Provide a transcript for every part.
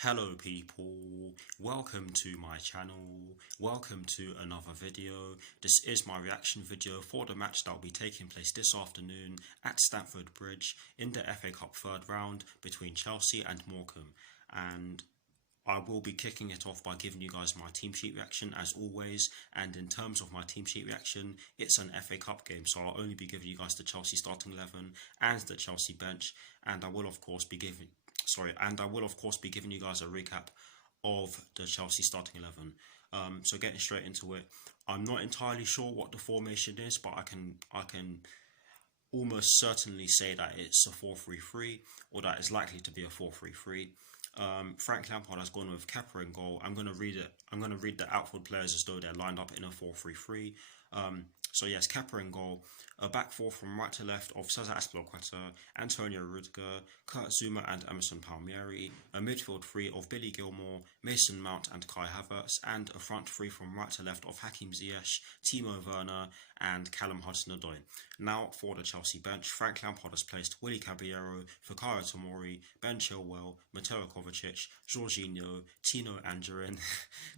Hello people, welcome to my channel, welcome to another video. This is my reaction video for the match that will be taking place this afternoon at Stamford Bridge in the FA Cup third round between Chelsea and Morecambe. And I will be kicking it off by giving you guys my team sheet reaction as always, and in terms of my team sheet reaction, it's an FA Cup game, so I'll only be giving you guys the Chelsea starting 11 and the Chelsea bench, and I will of course be giving you guys a recap of the Chelsea starting 11. So getting straight into it, I'm not entirely sure what the formation is, but I can almost certainly say that it's a 4-3-3, or that is likely to be a 4-3-3. Frank Lampard has gone with Kepa in goal. I'm going to read the outfield players as though they're lined up in a 4-3-3. So yes, Kepa in goal. A back four from right to left of Cesar Azpilicueta, Antonio Rudiger, Kurt Zouma and Emerson Palmieri. A midfield three of Billy Gilmour, Mason Mount and Kai Havertz. And a front three from right to left of Hakim Ziyech, Timo Werner and Callum Hudson-Odoi. Now for the Chelsea bench, Frank Lampard has placed Willy Caballero, Fikayo Tomori, Ben Chilwell, Mateo Kovacic, Jorginho, Tino Anjorin,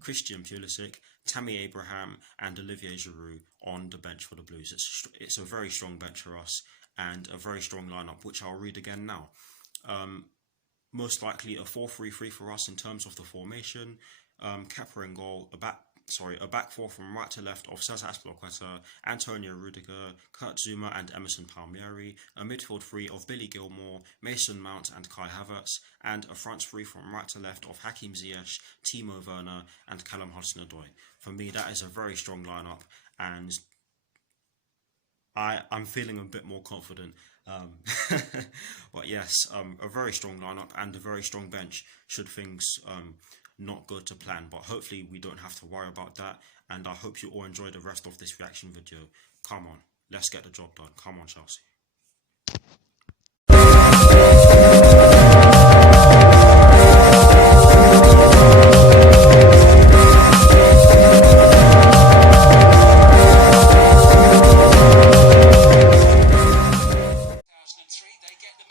Christian Pulisic, Tammy Abraham and Olivier Giroud on the bench for the Blues. It's a very strong bench for us and a very strong lineup, which I'll read again now. Most likely a 4-3-3 for us in terms of the formation. Kepa in goal, a back four from right to left of Cesar Azpilicueta, Antonio Rudiger, Kurt Zouma and Emerson Palmieri, a midfield three of Billy Gilmour, Mason Mount and Kai Havertz, and a front three from right to left of Hakim Ziyech, Timo Werner and Callum Hudson-Odoi. For me, that is a very strong lineup, and I'm feeling a bit more confident. But yes, a very strong lineup and a very strong bench should things not go to plan, but hopefully we don't have to worry about that, and I hope you all enjoy the rest of this reaction video. Come on, let's get the job done. Come on, Chelsea.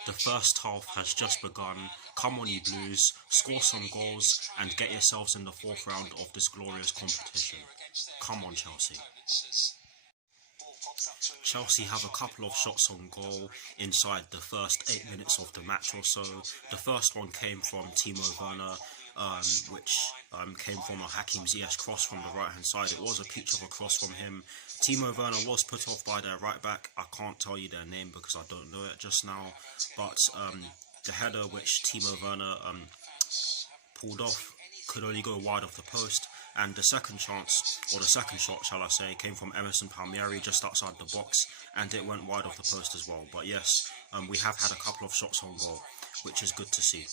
The first half has just begun. Come on, you Blues, score some goals and get yourselves in the fourth round of this glorious competition. Come on, Chelsea. Chelsea have a couple of shots on goal inside the first 8 minutes of the match or so. The first one came from Timo Werner, which came from a Hakim Ziyech cross from the right hand side. It was a peach of a cross from him. Timo Werner was put off by their right back. I can't tell you their name because I don't know it just now, but the header which Timo Werner pulled off could only go wide of the post, and the second chance, or the second shot shall I say, came from Emerson Palmieri just outside the box, and it went wide of the post as well. But yes, we have had a couple of shots on goal, which is good to see.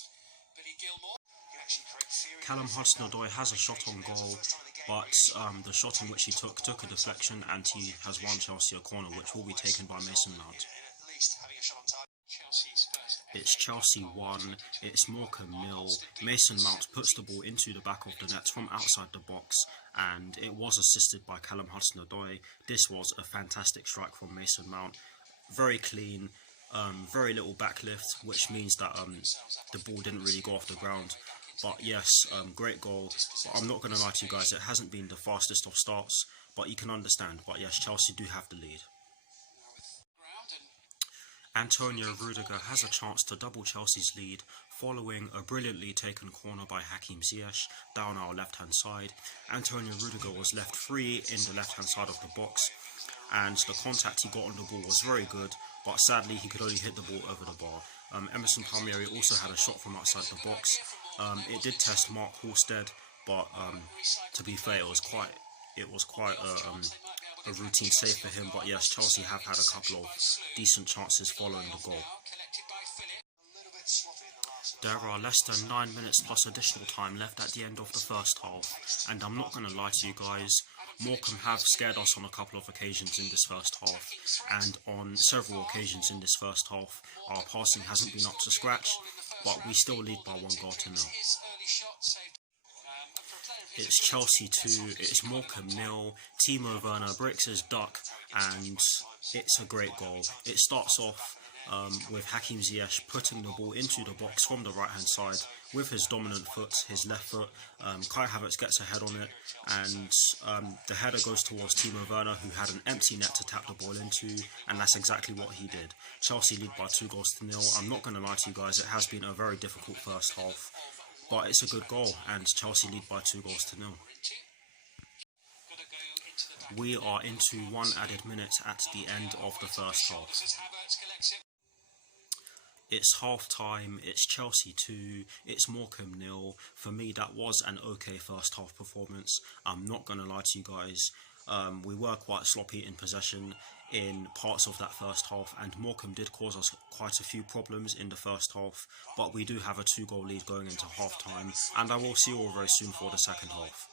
Callum Hudson-Odoi has a shot on goal, but the shot in which he took a deflection, and he has won Chelsea a corner, which will be taken by Mason Mount. It's Chelsea 1, it's Morecambe 0. Mason Mount puts the ball into the back of the net from outside the box, and it was assisted by Callum Hudson-Odoi. This was a fantastic strike from Mason Mount. Very clean, very little backlift, which means that the ball didn't really go off the ground. But yes, great goal. But I'm not going to lie to you guys, it hasn't been the fastest of starts, but you can understand. But yes, Chelsea do have the lead. Antonio Rudiger has a chance to double Chelsea's lead following a brilliantly taken corner by Hakim Ziyech down our left-hand side. Antonio Rudiger was left free in the left-hand side of the box, and the contact he got on the ball was very good, but sadly he could only hit the ball over the bar. Emerson Palmieri also had a shot from outside the box. It did test Mark Halstead, but to be fair, it was quite a routine save for him. But yes, Chelsea have had a couple of decent chances following the goal. There are less than 9 minutes plus additional time left at the end of the first half, and I'm not going to lie to you guys, Morecambe have scared us on a couple of occasions in this first half, and on several occasions in this first half our passing hasn't been up to scratch, but we still lead by 1-0. It's Chelsea 2, it's Morecambe 0, Timo Werner breaks his duck, and it's a great goal. It starts off with Hakim Ziyech putting the ball into the box from the right hand side with his dominant foot, his left foot. Kai Havertz gets a head on it, and the header goes towards Timo Werner, who had an empty net to tap the ball into, and that's exactly what he did. Chelsea lead by 2-0. I'm not going to lie to you guys, it has been a very difficult first half, but it's a good goal, and Chelsea lead by 2-0. We are into 1 added minute at the end of the first half. It's half time, it's Chelsea 2, it's Morecambe 0. For me, that was an okay first half performance. I'm not going to lie to you guys. We were quite sloppy in possession in parts of that first half, and Morecambe did cause us quite a few problems in the first half, but we do have a 2-goal lead going into half time, and I will see you all very soon for the second half.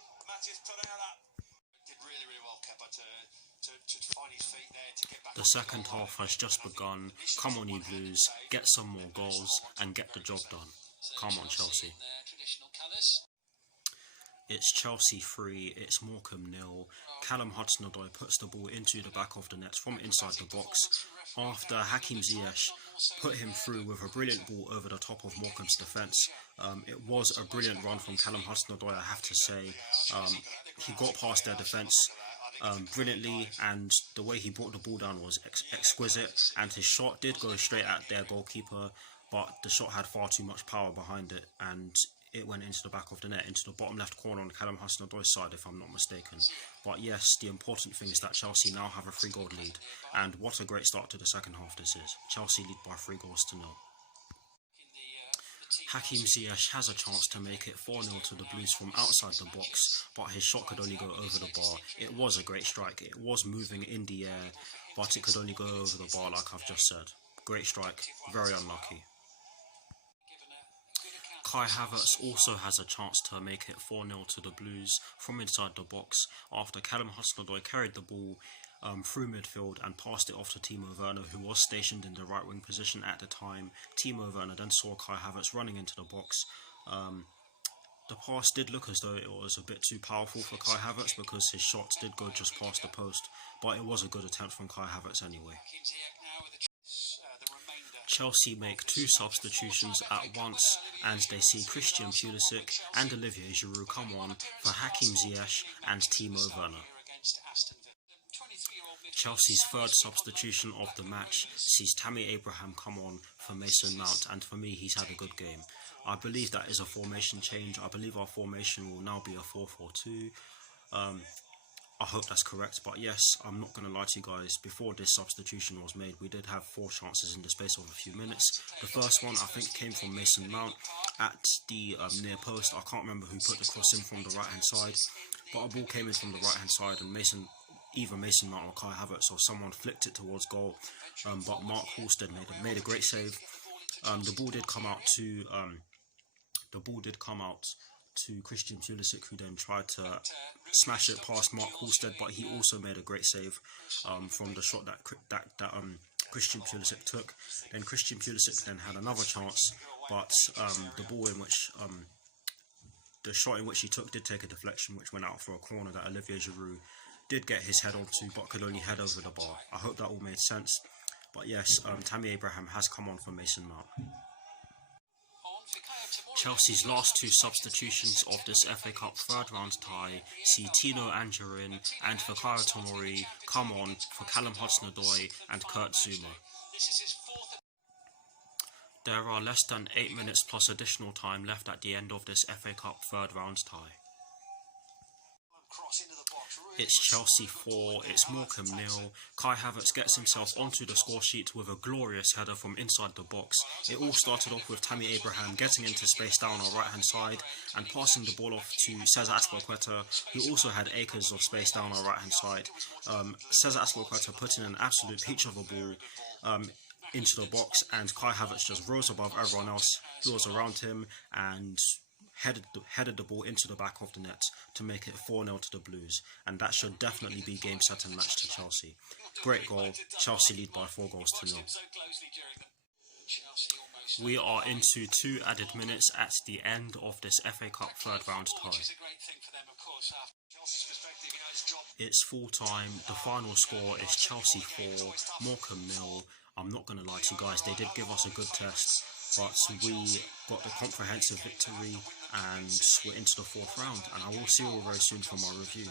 The second half has just begun. Come on, you Blues, get some more goals and get the job done. Come on, Chelsea. It's Chelsea 3, it's Morecambe 0. Callum Hudson-Odoi puts the ball into the back of the net from inside the box after Hakim Ziyech put him through with a brilliant ball over the top of Morecambe's defence. It was a brilliant run from Callum Hudson-Odoi, I have to say. He got past their defence brilliantly, and the way he brought the ball down was exquisite, and his shot did go straight at their goalkeeper, but the shot had far too much power behind it, and it went into the back of the net, into the bottom left corner on Callum Hudson-Odoi's side, if I'm not mistaken. But yes, the important thing is that Chelsea now have a 3-goal lead, and what a great start to the second half this is. Chelsea lead by 3-0. Hakim Ziyech has a chance to make it 4-0 to the Blues from outside the box, but his shot could only go over the bar. It was a great strike, it was moving in the air, but it could only go over the bar like I've just said. Great strike, very unlucky. Kai Havertz also has a chance to make it 4-0 to the Blues from inside the box after Callum Hudson-Odoi carried the ball through midfield and passed it off to Timo Werner, who was stationed in the right wing position at the time. Timo Werner then saw Kai Havertz running into the box. The pass did look as though it was a bit too powerful for Kai Havertz because his shots did go just past the post, but it was a good attempt from Kai Havertz anyway. Chelsea make 2 substitutions at once, and they see Christian Pulisic and Olivier Giroud come on for Hakim Ziyech and Timo Werner. Chelsea's 3rd substitution of the match sees Tammy Abraham come on for Mason Mount, and for me he's had a good game. I believe that is a formation change. I believe our formation will now be a 4-4-2. I hope that's correct, but yes, I'm not going to lie to you guys, before this substitution was made, we did have 4 chances in the space of a few minutes. The first one, I think, came from Mason Mount at the near post. I can't remember who put the cross in from the right-hand side, but a ball came in from the right-hand side, and either Mason Mount or Kai Havertz or someone flicked it towards goal, but Mark Halstead made a great save. The ball did come out to Christian Pulisic, who then tried to smash it past Mark Halstead, but he also made a great save from the shot that Christian Pulisic took. Then Christian Pulisic then had another chance, but the shot in which he took did take a deflection, which went out for a corner that Olivier Giroud did get his head onto, but could only head over the bar. I hope that all made sense. But yes, Tammy Abraham has come on for Mason Mount. Chelsea's last 2 substitutions of this FA Cup 3rd round tie see Tino Anjorin and Fikayo Tomori come on for Callum Hudson-Odoi and Kurt Zouma. There are less than 8 minutes plus additional time left at the end of this FA Cup 3rd round tie. It's Chelsea 4, it's Morecambe 0. Kai Havertz gets himself onto the score sheet with a glorious header from inside the box. It all started off with Tammy Abraham getting into space down our right hand side and passing the ball off to Cesar Azpilicueta, who also had acres of space down our right hand side. Cesar Azpilicueta put in an absolute peach of a ball into the box, and Kai Havertz just rose above everyone else who was around him and headed the ball into the back of the net to make it 4-0 to the Blues, and that should definitely be game, set and match to Chelsea. Great goal, Chelsea lead by 4-0. We are into 2 added minutes at the end of this FA Cup 3rd round tie. It's full time, the final score is Chelsea 4, Morecambe 0. I'm not going to lie to you guys, they did give us a good test, but we got the comprehensive victory and we're into the 4th round, and I will see you all very soon for my review.